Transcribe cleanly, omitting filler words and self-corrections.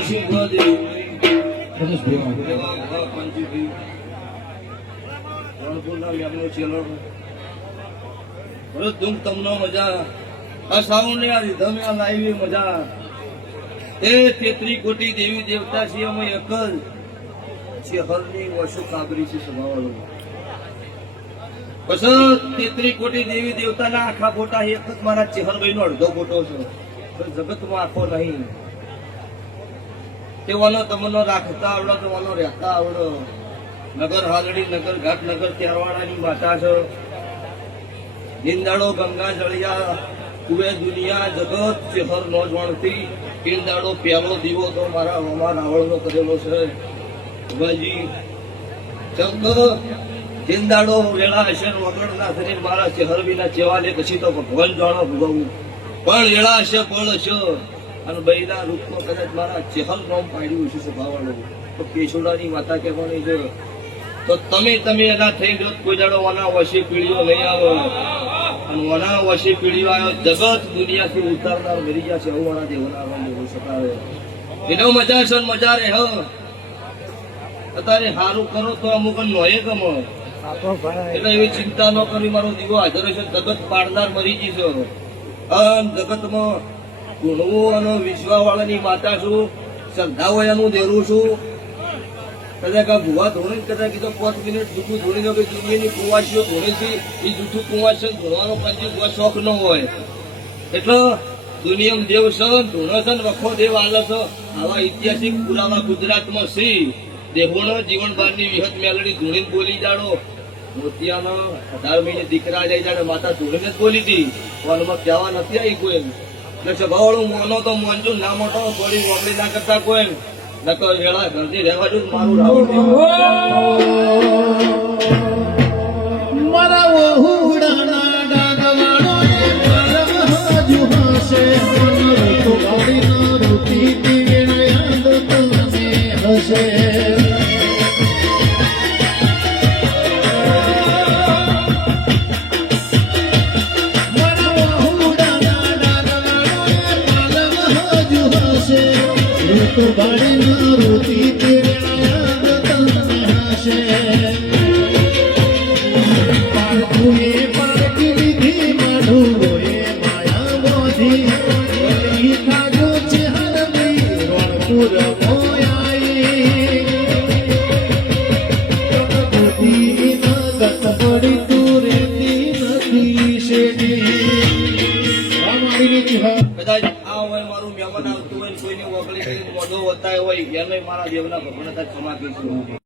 નરસિંહ દેવ તમને મજા આ સાઉન્ડ ની આ રીધમ લાવી મજા એ 33 કોટી દેવી દેવતા છે અમે એક જ હરની વસુ કાબરી છે સ્વભાવવાળો બસ 33 કોટી દેવી દેવતાના આખા ફોટા એક જ મારા ચેહરભાઈ નો અડધો ફોટો છે જગતમાં આખો નહીં તેવાનો તમને રાખતા આવડો તમારો રહેતા આવડો નગર હાલડી નગર ઘાટ નગર ત્યારવાડાની માતા છે નિંદાડો ગંગા જળિયા કુવે દુનિયા જગત ચેહર નો જાણતી કિંદાડો પેલો દીવો તો મારા અમાર રાવળનો કરેલો છે ભગવાનજી ચંદ્ર કિંદાડો વેળા હશે વગરના શરીર મારા ચેહર વિના ચેવાલે પછી તો ભગવાન જાણો ભગવું પણ વેળા હશે પણ હશે અને બૈના રૂપમાં કદાચ મારા ચેહર નામ પાડ્યું છે સ્વભાવવાળો તો કેશોડાની માતા કહેવાની છે તો તમે એના થઈ ગયો કોઈ દાડો વના વશી પીળીઓ નહીં આવે અને વના વશી પીળીઓ આવ્યો જગત દુનિયાથી ઉતારનાર મરી ગયા છે એવું મારા દેવના સતાવે એનો મજા છે મજા રહે અત્યારે સારું કરો તો અમુક નોએ ગમો એટલે એવી ચિંતા ન કરી મારો દીવો હાજર છે જગત પાડનાર મરી ગઈ છે જગતમાં ગુણવું અને વિશ્વા વાળાની માતા છું શ્રદ્ધા હોય એનું દેરું છું કદાચ આ ભૂવા ધોણે કદાચ કીધો 5 મિનિટ જૂઠું ધોણી નો દુનિયાની કુંવાસીઓ ધોણે છે એ જૂઠું કુંવાસ ધોવાનો પાંચી શોખ ન હોય એટલે દુનિયમ દેવ છે ધોણો છે વખો દેવ આલે છે આવા ઐતિહાસિક પુરાવા ગુજરાતમાં છે દેહોનો જીવન બારની વિહત મેલડી ધોણીને બોલી જાડો મોતિયાનો 18 મહિને દીકરા જાય જાડે માતા ધોણીને જ બોલી હતી કોનમાં કહેવા નથી આવી કોઈ એટલે સ્વભાવવાળું મોનો તો મોનજો ના મોટો થોડી વગડી ના કરતા કોઈ નકો વેળા ઘરથી રહેવા જો મારું રાવણ મારા વહુડાના ડાગવાળો મારા જુહાશે તો ગાડીનો રૂપી દીવેણ યાદ તમને હશે તો બાળીમાં રોતી તેરા યાદ તમને હશે પારખુએ પારખી લીધી માઢુઓએ માયા બોધી ઈ ખાજો છે હરમી રણપુર મોયાઈ બધી નગત પડી તું રેતી નથી શેડી અમારી નીતિ કદાચ આ હોય મારું મહેમાન આવતું હોય કોઈને વગલી મોઢો વતાય હોય એને મારા દેવના ભગવાન ક્ષમા કીધું